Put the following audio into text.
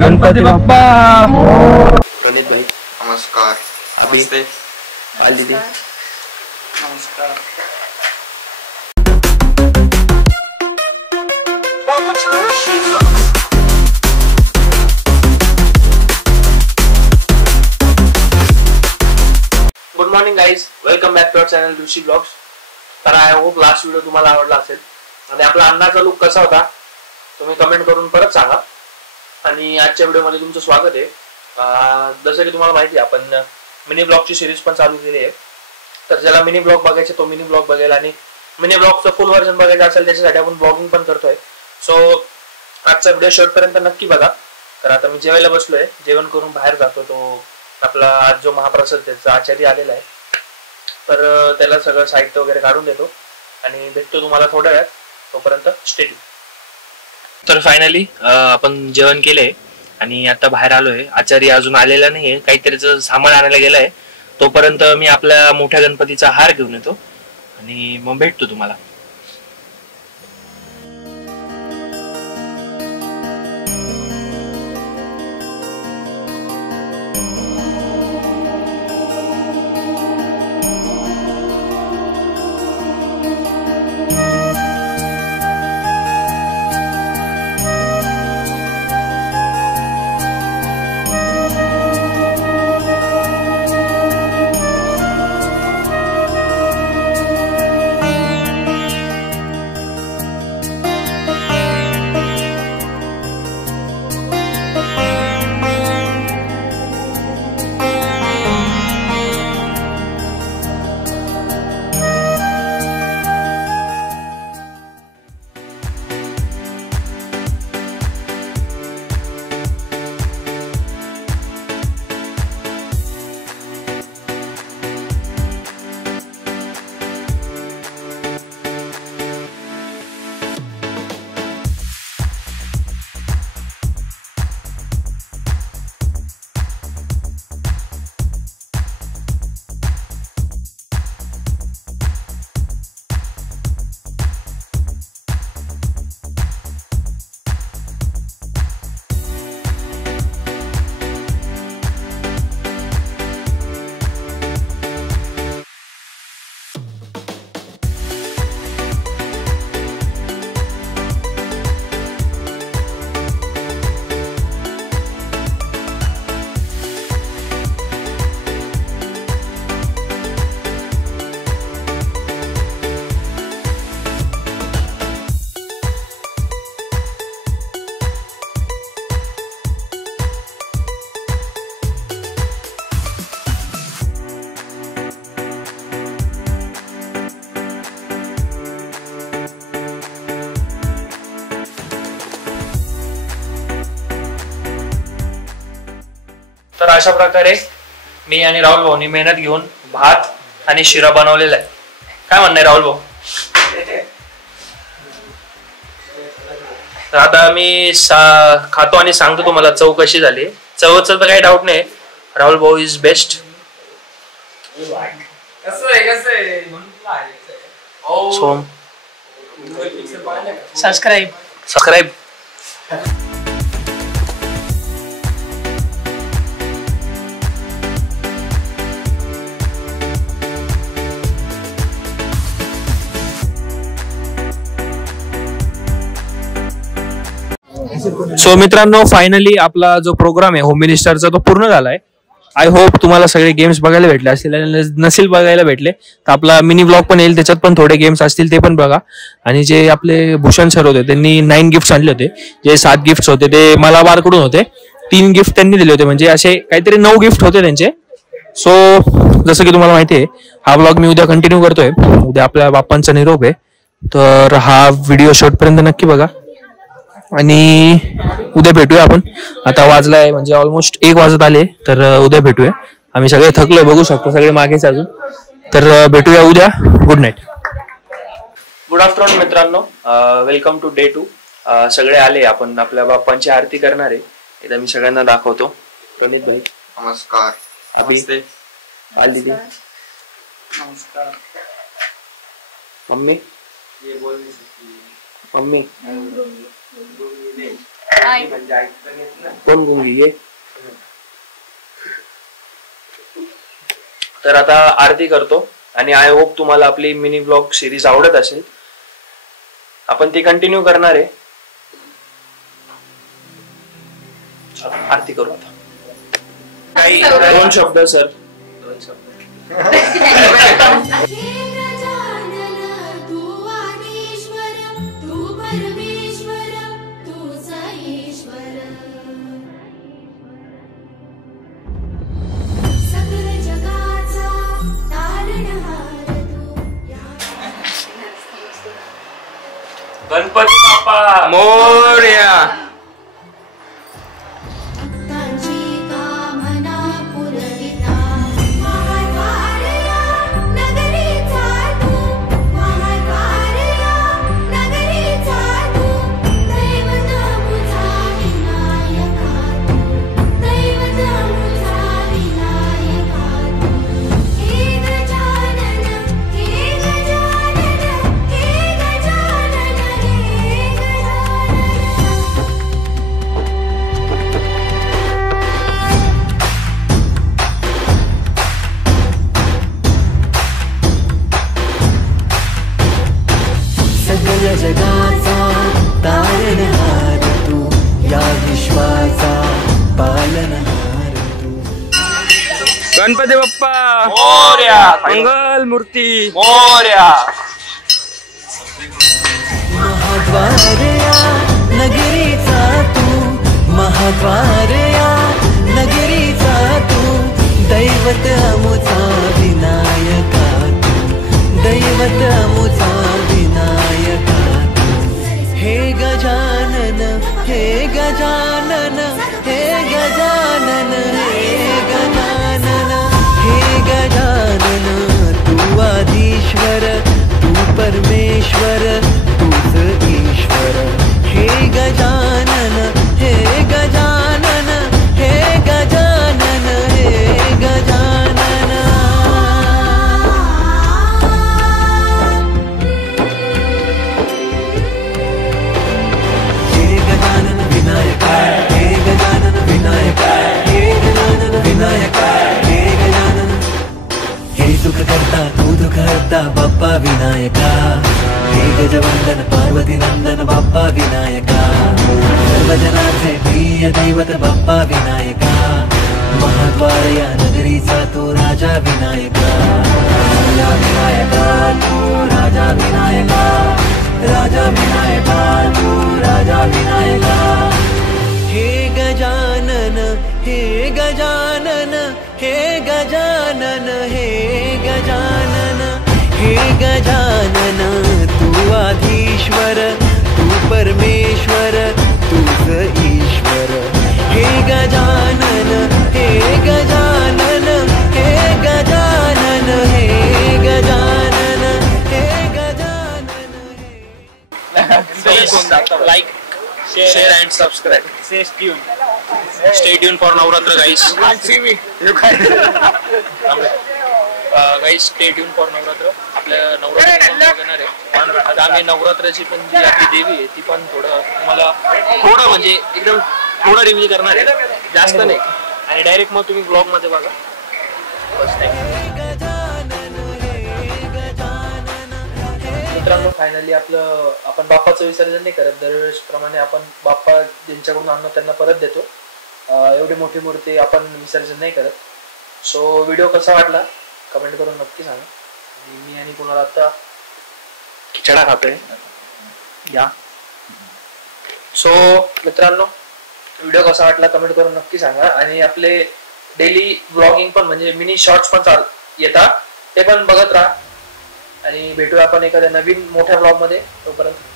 गणपती बाप्पा। गणित भाई नमस्कार। अभी आली दीदी नमस्कार। Good morning guys, welcome back to our channel Rishi blogs. तर आय होप लास्ट व्हिडिओ तुम्हाला आवडला असेल आणि आपला अन्नाचा लुक कसा होता तुम्ही कमेंट करून परत सांगा। आणि आजच्या व्हिडिओमध्ये तुमचं स्वागत आहे। जसं की तुम्हाला माहिती आहे आपण मिनी ब्लॉगची सिरीज पण चालू केली आहे, तर ज्याला मिनी ब्लॉग बघायचे तो मिनी ब्लॉग बघेल आणि मिनी ब्लॉगचं फुल व्हर्जन बघायचं असेल त्याच्यासाठी आपण ब्लॉगिंग पण करतोय। सो आजचा व्हिडिओ शेवटपर्यंत नक्की बघा। तर आता मी जेवायला बसलोय, जेवण करून बाहेर जातो। तो आपला आज जो महाप्रसाद त्याचा आचार्य आलेला आहे, तर त्याला सगळं साहित्य वगैरे काढून देतो आणि भेटतो तुम्हाला थोड्या वेळात। तोपर्यंत स्टे ट्यून। तर फायनली आपण जेवण केलंय आणि आता बाहेर आलोय। आचार्य अजून आलेला नाहीये, काहीतरीच सामान आणायला गेलाय। तोपर्यंत मी आपल्या मोठ्या गणपतीचा हार घेऊन येतो आणि मग भेटतो तुम्हाला। तर अशा प्रकारे मी आणि राहुल भाऊनी मेहनत घेऊन भात आणि शिरा बनवलेला आहे। काय म्हणणं आहे राहुल भाऊ? तर आता मी खातो आणि सांगतो तुम्हाला चव कशी झाली। चवचं तर काही डाऊट नाही, राहुल भाऊ इज बेस्ट। सबस्क्राईब। सो मित्रांनो, फायनली आपला जो प्रोग्राम आहे होम मिनिस्टरचा तो पूर्ण झालाय। आय होप तुम्हाला सगळे गेम्स बघायला भेटले असतील, नसेल बघायला भेटले तर आपला मिनी ब्लॉग पण येईल, त्याच्यात पण थोडे गेम्स असतील ते पण बघा। आणि जे आपले भूषण सर होते त्यांनी 9 गिफ्ट्स आणले होते, जे 7 गिफ्ट्स होते ते मला बारकडून होते, 3 गिफ्ट त्यांनी दिले होते, म्हणजे असे काहीतरी 9 गिफ्ट होते त्यांचे। सो जसं की तुम्हाला माहिती आहे हा ब्लॉग मी उद्या कंटिन्यू करतोय। उद्या आपल्या बाप्पांचा निरोप आहे, तर हा व्हिडिओ शेवटपर्यंत नक्की बघा आणि उद्या भेटूया आपण। आता वाजलाय म्हणजे ऑलमोस्ट 1 वाजत आले, तर उद्या भेटूया। आम्ही सगळे थकलोय, बघू शकतो सगळे मागेच अजून। तर भेटूया उद्या। Good night. गुड आफ्टरनून मित्रांनो, वेलकम टू डे 2। सगळे आले, आपण आपल्या बाप्पांची आरती करणार आहे। एकदा मी सगळ्यांना दाखवतो। गणित भाई नमस्कार। अभी आली दीदी नमस्कार। मम्मी ये बोल नहीं सकती मम्मी कोण गुंगी ये. तर आता आरती करतो आणि आय होप तुम्हाला आपली मिनी ब्लॉग सिरीज आवडत असेल. आपण ती कंटिन्यू करणार आहे. आरती करू आता. काही 2 शब्द सर. 2 शब्द. गणपती बाप्पा मोरया. जगाचा तारणहार तू, या विश्वाचा पालनहार तू. गणपती बाप्पा मोरया. मंगल मूर्ती मोरया. महाद्वारया नगरीचा तू, महाद्वारया नगरीचा तू, दैवत अमुचा विनायका तू, दैवत अमुचा विनायका तू. हे गजानन, हे गजानन, हे गजानन, हे गजानन, हे गजानन. तू आदिश्वर, तू परमेश्वर, तूच ईश्वर. हे गजानन, हे गजानन, हे गजानन, हे गजानन. हे गजानन विनायका, हे गजानन विनायका, हे गजानन विनायका, हे गजानन. हे सुख करता तू दुःख हरता बाप्पा विनायका. हे गजवंदन पार्वती नंदन बाप्पा विनायका. सर्वजनाचे प्रिय दैवत बाप्पा विनायका. महाद्वारया नगरीचा तू राजा विनायका. राजा विनायका तू राजा विनायका. राजा विनायका तू राजा विनायका. हे गजानन, हे गजानन, हे गजानन, हे गजानन, हे गजानन. तू आधीश्वर, तू परमेश्वर, तूच ईश्वर. हे गजानन, हे गजानन, हे गजानन, हे गजानन, हे Gajanan. Like, share and subscribe. Stay tune for Navratra guys. Guys stay tune for Navratra. आपल्या नवरात्र येणार आहे. पण आता आम्ही नवरात्राची पण जी आपली देवी आहे ती पण तुम्हाला थोडं म्हणजे एकदम थोडं रिव्ह्यू करणार आहे, जास्त नाही. आणि डायरेक्ट मग तुम्ही ब्लॉग मध्ये बघा. मित्रांनो फायनली आपलं आपण बाप्पाचं विसर्जन नाही करत. दरवेळेस प्रमाणे आपण बाप्पा ज्यांच्याकडून आणतो त्यांना परत देतो. एवढी मोठी मूर्ती आपण विसर्जन नाही करत. सो व्हिडिओ कसा वाटला कमेंट करून नक्की सांगा. मी आणि कुणाला आता खिचडा खातोय या. सो मित्रांनो व्हिडिओ कसा वाटला कमेंट करून नक्की सांगा. आणि आपले डेली ब्लॉगिंग पण म्हणजे मिनी शॉर्ट्स पण येतात ते पण बघत राहा. आणि भेटूया आपण एखाद्या नवीन मोठ्या ब्लॉग मध्ये. तोपर्यंत